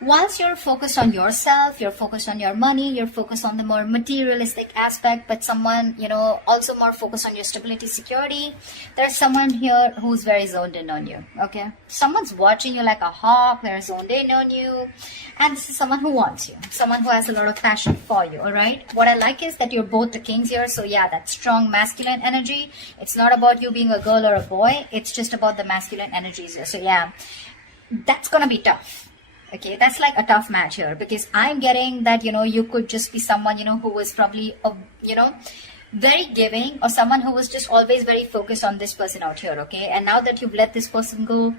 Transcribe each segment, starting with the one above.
Whilst you're focused on yourself, you're focused on your money, you're focused on the more materialistic aspect, but someone, also more focused on your stability, security, there's someone here who's very zoned in on you, okay? Someone's watching you like a hawk, they're zoned in on you, and this is someone who wants you, someone who has a lot of passion for you, all right? What I like is that you're both the kings here, so yeah, that strong masculine energy. It's not about you being a girl or a boy, it's just about the masculine energies here. So yeah, that's gonna be tough. Okay, that's like a tough match here, because I'm getting that, you could just be someone, who was probably, very giving, or someone who was just always very focused on this person out here, okay? And now that you've let this person go,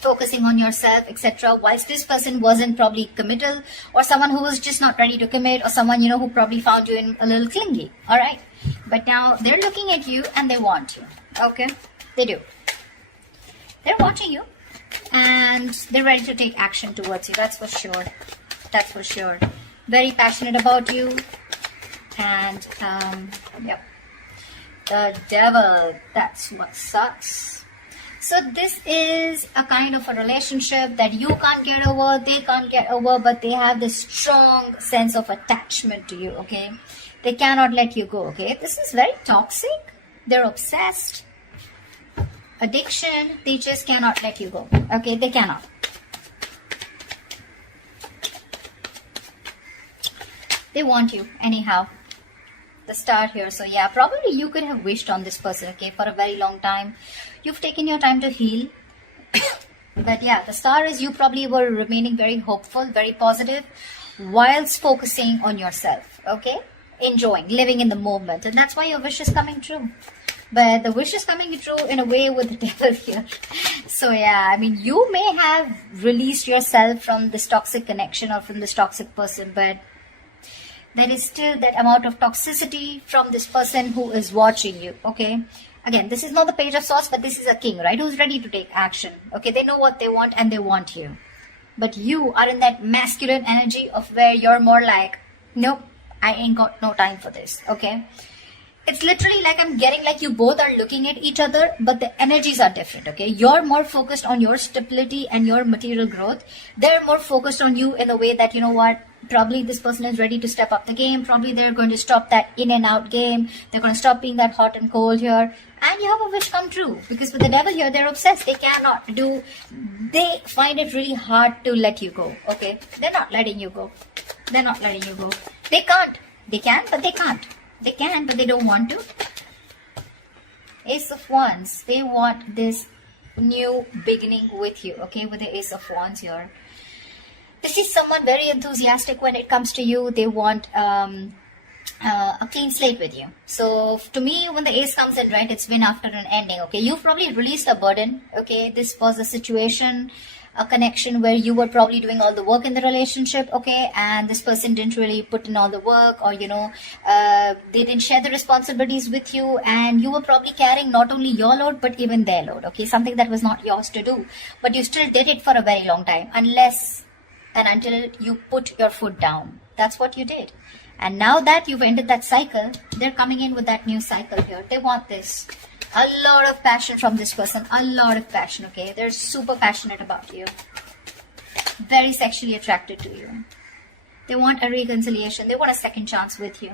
focusing on yourself, etc., whilst this person wasn't probably committal, or someone who was just not ready to commit, or someone, who probably found you in a little clingy, all right? But now they're looking at you and they want you, okay? They do. They're watching you. And they're ready to take action towards you. That's for sure. That's for sure. Very passionate about you. And, yep. The devil. That's what sucks. So this is a kind of a relationship that you can't get over, they can't get over, but they have this strong sense of attachment to you, okay? They cannot let you go, okay? This is very toxic. They're obsessed. Addiction, they just cannot let you go, okay? They cannot. They want you anyhow. The star here. So yeah, probably you could have wished on this person, okay, for a very long time. You've taken your time to heal. But yeah, the star is you probably were remaining very hopeful, very positive, whilst focusing on yourself, okay? Enjoying, living in the moment. And that's why your wish is coming true. But the wish is coming true in a way with the devil here. So yeah, I mean, you may have released yourself from this toxic connection or from this toxic person, but there is still that amount of toxicity from this person who is watching you, okay? Again, this is not the page of swords, but this is a king, right? Who's ready to take action, okay? They know what they want and they want you. But you are in that masculine energy of where you're more like, nope, I ain't got no time for this, okay? It's literally like I'm getting like you both are looking at each other, but the energies are different, okay? You're more focused on your stability and your material growth. They're more focused on you in a way that, you know what, probably this person is ready to step up the game. Probably they're going to stop that in and out game. They're going to stop being that hot and cold here. And you have a wish come true. Because with the devil here, they're obsessed. They cannot do, they find it really hard to let you go, okay? They're not letting you go. They're not letting you go. They can't. They can, but they can't. They can, but they don't want to. Ace of Wands. They want this new beginning with you, okay? With the Ace of Wands here. This is someone very enthusiastic when it comes to you. They want a clean slate with you. So to me, when the ace comes in, right, it's been after an ending, okay? You've probably released a burden, okay? This was a situation, a connection where you were probably doing all the work in the relationship, okay? And this person didn't really put in all the work, or, you know, they didn't share the responsibilities with you, and you were probably carrying not only your load, but even their load, okay? Something that was not yours to do, but you still did it for a very long time, unless and until you put your foot down. That's what you did. And now that you've ended that cycle, they're coming in with that new cycle here. They want this. A lot of passion from this person. A lot of passion, okay? They're super passionate about you. Very sexually attracted to you. They want a reconciliation. They want a second chance with you.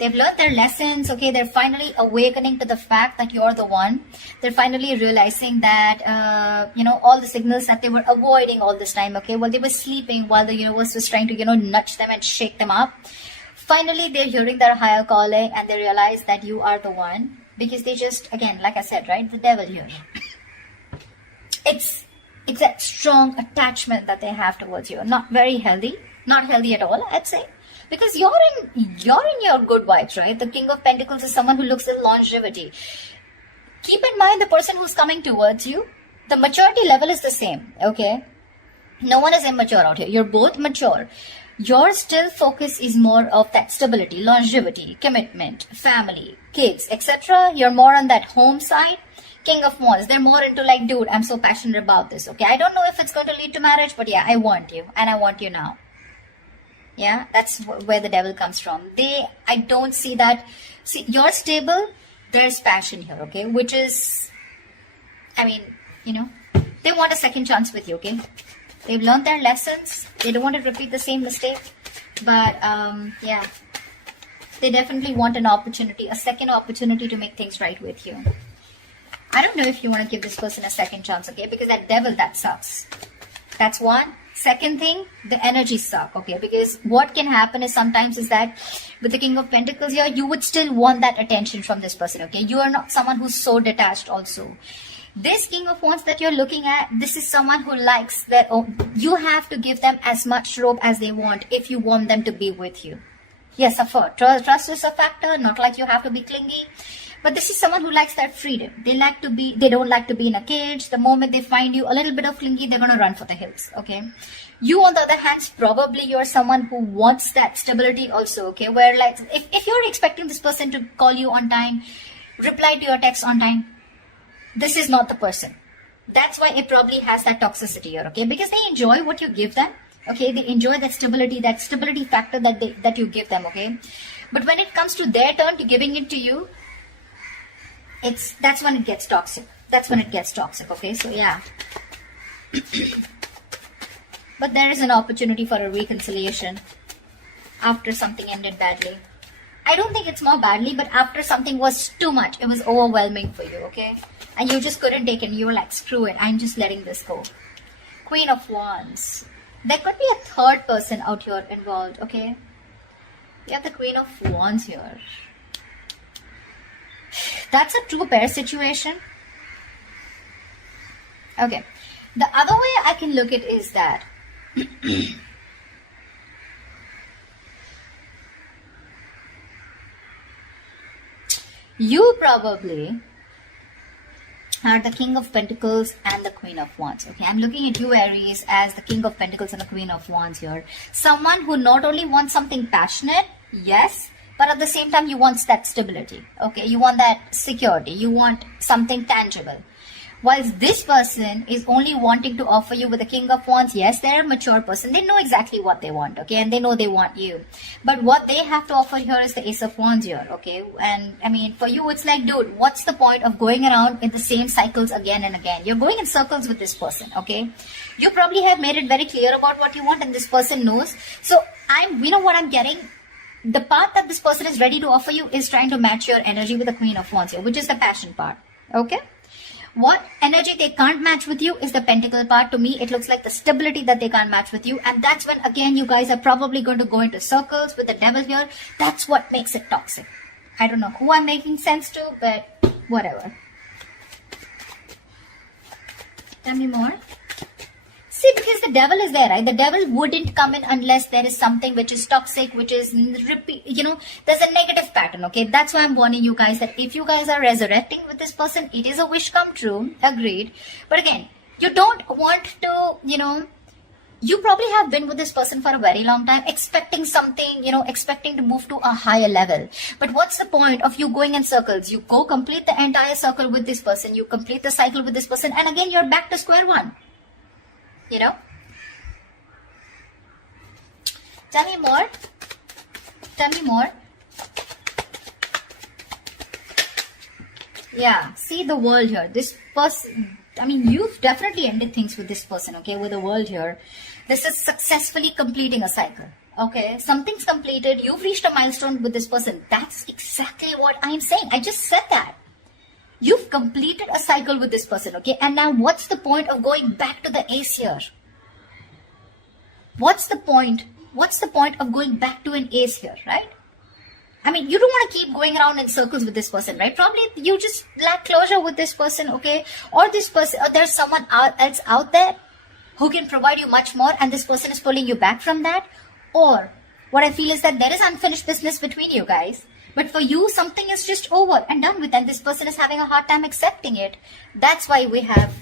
They've learned their lessons, okay? They're finally awakening to the fact that you're the one. They're finally realizing that, you know, all the signals that they were avoiding all this time, okay? While they were sleeping, while the universe was trying to, you know, nudge them and shake them up. Finally, they're hearing their higher calling, and they realize that you are the one. Because they just, again, like I said, right? The devil here. It's that strong attachment that they have towards you. Not very healthy. Not healthy at all, I'd say. Because you're in your good vibes, right? The King of Pentacles is someone who looks at longevity. Keep in mind the person who's coming towards you, the maturity level is the same, okay? No one is immature out here. You're both mature. Your still focus is more of that stability, longevity, commitment, family, kids, etc. You're more on that home side. King of Wands, they're more into like, dude, I'm so passionate about this, okay? I don't know if it's going to lead to marriage, but yeah, I want you, and I want you now. Yeah, that's where the devil comes from. I don't see that. See, you're stable, there's passion here, okay? Which is, I mean, you know, they want a second chance with you, okay? They've learned their lessons. They don't want to repeat the same mistake. But yeah, they definitely want an opportunity, a second opportunity to make things right with you. I don't know if you want to give this person a second chance, okay? Because that devil, that sucks. That's one. Second thing, the energies suck, okay? Because what can happen is sometimes is that with the King of Pentacles here, you would still want that attention from this person, okay? You are not someone who's so detached also. This King of Wands that you're looking at, this is someone who likes that. Oh, you have to give them as much rope as they want if you want them to be with you. Yes, of course, trust is a factor, not like you have to be clingy. But this is someone who likes that freedom. They don't like to be in a cage. The moment they find you a little bit of clingy, they're going to run for the hills, okay? You, on the other hand, probably you're someone who wants that stability also, okay? Where like, if you're expecting this person to call you on time, reply to your text on time, this is not the person. That's why it probably has that toxicity here, okay? Because they enjoy what you give them, okay? They enjoy that stability factor that you give them, okay? But when it comes to their turn to giving it to you, that's when it gets toxic. That's when it gets toxic, okay? So yeah. But there is an opportunity for a reconciliation after something ended badly. I don't think it's more badly, but after something was too much, it was overwhelming for you, okay? And you just couldn't take it. You were like, screw it, I'm just letting this go. Queen of Wands. There could be a third person out here involved, okay? You have the Queen of Wands here. That's a true pair situation. Okay. The other way I can look at it is that you probably are the King of Pentacles and the Queen of Wands. Okay, I'm looking at you, Aries, as the King of Pentacles and the Queen of Wands here. Someone who not only wants something passionate, yes, but at the same time, you want that stability, okay? You want that security. You want something tangible. Whilst this person is only wanting to offer you with the King of Wands, yes, they're a mature person. They know exactly what they want, okay? And they know they want you. But what they have to offer here is the Ace of Wands here, okay? And, I mean, for you, it's like, dude, what's the point of going around in the same cycles again and again? You're going in circles with this person, okay? You probably have made it very clear about what you want, and this person knows. So, you know what I'm getting? The part that this person is ready to offer you is trying to match your energy with the Queen of Wands here, which is the passion part, okay? What energy they can't match with you is the pentacle part. To me, it looks like the stability that they can't match with you. And that's when, again, you guys are probably going to go into circles with the devil here. That's what makes it toxic. I don't know who I'm making sense to, but whatever. Tell me more. See, because the devil is there, right? The devil wouldn't come in unless there is something which is toxic, which is, you know, there's a negative pattern, okay? That's why I'm warning you guys that if you guys are resurrecting with this person, it is a wish come true, agreed. But again, you don't want to, you know, you probably have been with this person for a very long time, expecting something, you know, expecting to move to a higher level. But what's the point of you going in circles? You go complete the entire circle with this person, you complete the cycle with this person, and again, you're back to square one. You know? Tell me more. Tell me more. Yeah, see the world here. This person, I mean, you've definitely ended things with this person, okay? With the world here. This is successfully completing a cycle, okay? Something's completed. You've reached a milestone with this person. That's exactly what I'm saying. I just said that. You've completed a cycle with this person, okay? And now what's the point of going back to the ace here? What's the point? What's the point of going back to an ace here, right? I mean, you don't want to keep going around in circles with this person, right? Probably you just lack closure with this person, okay? Or this person, or there's someone else out there who can provide you much more, and this person is pulling you back from that. Or what I feel is that there is unfinished business between you guys. But for you, something is just over and done with, and this person is having a hard time accepting it. That's why we have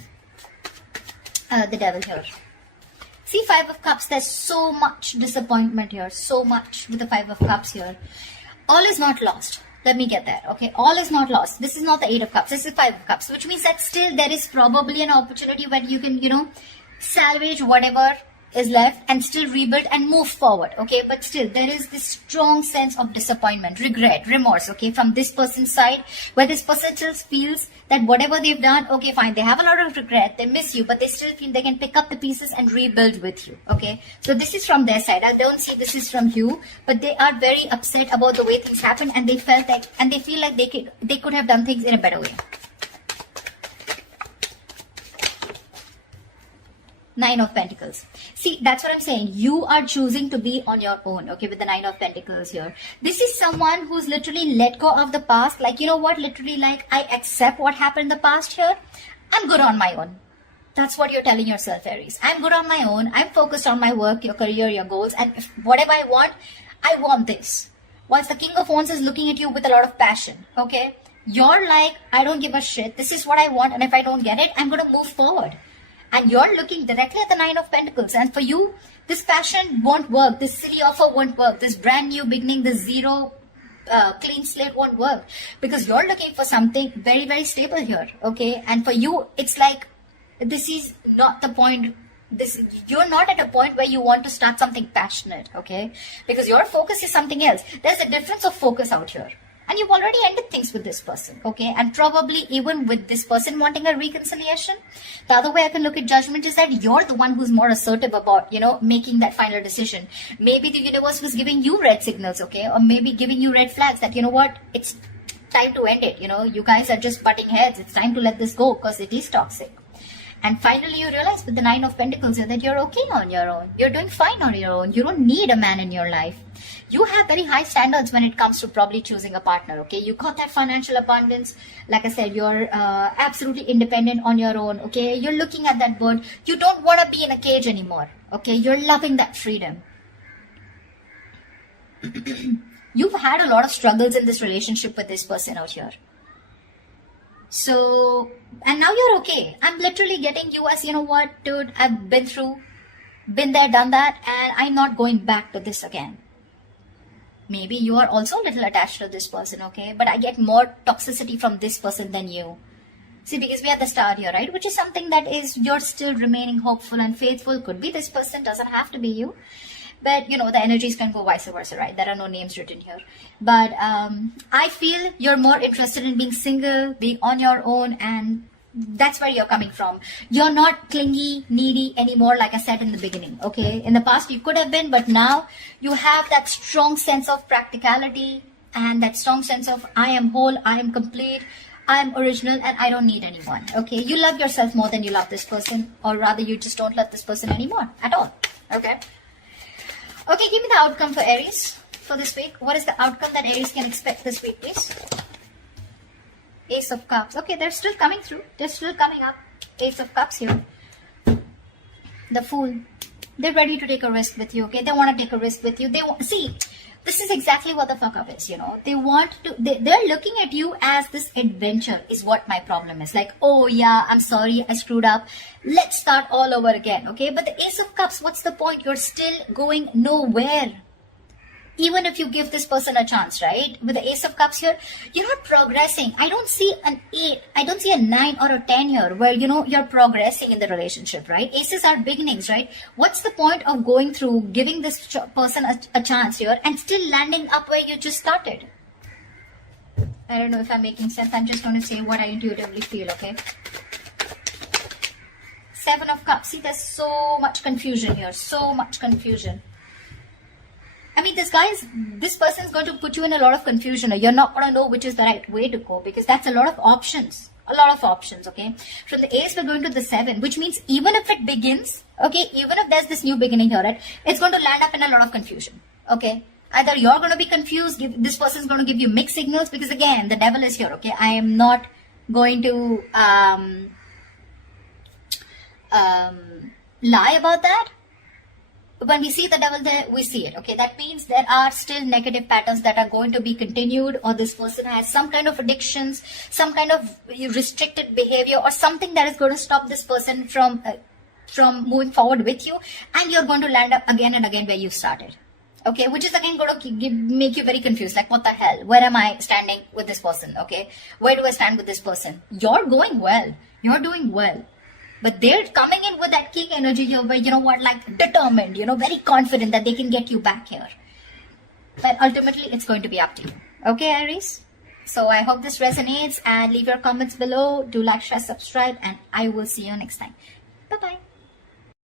the devil here. See, Five of Cups, there's so much disappointment here. So much with the Five of Cups here. All is not lost. Let me get that, okay? All is not lost. This is not the Eight of Cups. This is Five of Cups, which means that still there is probably an opportunity where you can, you know, salvage whatever is left and still rebuild and move forward, okay? But still, there is this strong sense of disappointment, regret, remorse, okay, from this person's side, where this person still feels that whatever they've done, okay, fine, they have a lot of regret, they miss you, but they still feel they can pick up the pieces and rebuild with you, okay? So this is from their side. I don't see this is from you, but they are very upset about the way things happened, and they felt like, and they feel like they could have done things in a better way. Nine of Pentacles. See, that's what I'm saying. You are choosing to be on your own, okay, with the Nine of Pentacles here. This is someone who's literally let go of the past. Like, you know what? Literally, like, I accept what happened in the past here. I'm good on my own. That's what you're telling yourself, Aries. I'm good on my own. I'm focused on my work, your career, your goals. And if whatever I want this. Whilst the King of Wands is looking at you with a lot of passion, okay? You're like, I don't give a shit. This is what I want. And if I don't get it, I'm going to move forward. And you're looking directly at the Nine of Pentacles. And for you, this passion won't work. This silly offer won't work. This brand new beginning, this zero clean slate won't work. Because you're looking for something very, very stable here. Okay. And for you, it's like, this is not the point. You're not at a point where you want to start something passionate. Okay. Because your focus is something else. There's a difference of focus out here. And you've already ended things with this person, okay? And probably even with this person wanting a reconciliation. The other way I can look at judgment is that you're the one who's more assertive about, you know, making that final decision. Maybe the universe was giving you red signals, okay? Or maybe giving you red flags that, you know what, it's time to end it. You know, you guys are just butting heads. It's time to let this go because it is toxic. And finally, you realize with the Nine of Pentacles that you're okay on your own. You're doing fine on your own. You don't need a man in your life. You have very high standards when it comes to probably choosing a partner, okay? You got that financial abundance. Like I said, you're absolutely independent on your own, okay? You're looking at that bird. You don't want to be in a cage anymore, okay? You're loving that freedom. You've had a lot of struggles in this relationship with this person out here. So, and now you're okay. I'm literally getting you as, you know what, dude, I've been there, done that, and I'm not going back to this again. Maybe you are also a little attached to this person, okay? But I get more toxicity from this person than you. See, because we have the star here, right? Which is something that is, you're still remaining hopeful and faithful. Could be this person, doesn't have to be you. But, you know, the energies can go vice versa, right? There are no names written here. But I feel you're more interested in being single, being on your own, and that's where you're coming from. You're not clingy, needy anymore, like I said in the beginning, okay? In the past, you could have been, but now you have that strong sense of practicality and that strong sense of I am whole, I am complete, I am original, and I don't need anyone, okay? You love yourself more than you love this person, or rather you just don't love this person anymore at all, okay? Okay, give me the outcome for Aries for this week. What is the outcome that Aries can expect this week, please? Ace of Cups. Okay, they're still coming through. They're still coming up. Ace of Cups here. The Fool. They're ready to take a risk with you, okay? They want to take a risk with you. See, this is exactly what the fuck up is, you know? They're looking at you as this adventure is what my problem is. Like, oh yeah, I'm sorry, I screwed up. Let's start all over again, okay? But the Ace of Cups, what's the point? You're still going nowhere. Even if you give this person a chance, right? With the Ace of Cups here, you're not progressing. I don't see an 8. I don't see a 9 or a 10 here where, you know, you're progressing in the relationship, right? Aces are beginnings, right? What's the point of going through, giving this person a chance here and still landing up where you just started? I don't know if I'm making sense. I'm just going to say what I intuitively feel, okay? Seven of Cups. See, there's so much confusion here. So much confusion. I mean, this person is going to put you in a lot of confusion. You're not going to know which is the right way to go because that's a lot of options. A lot of options, okay? From the Ace, we're going to the 7, which means even if it begins, okay, even if there's this new beginning here, right, it's going to land up in a lot of confusion, okay? Either you're going to be confused, this person's going to give you mixed signals because, again, the devil is here, okay? I am not going to lie about that. When we see the devil there, we see it, okay? That means there are still negative patterns that are going to be continued, or this person has some kind of addictions, some kind of restricted behavior, or something that is going to stop this person from moving forward with you, and you're going to land up again and again where you started, okay? Which is again going to make you very confused, like what the hell? Where am I standing with this person, okay? Where do I stand with this person? You're going well. You're doing well. But they're coming in with that king energy. You're, you know what, like determined, very confident that they can get you back here. But ultimately, it's going to be up to you. Okay, Aries? So I hope this resonates, and leave your comments below. Do like, share, subscribe, and I will see you next time.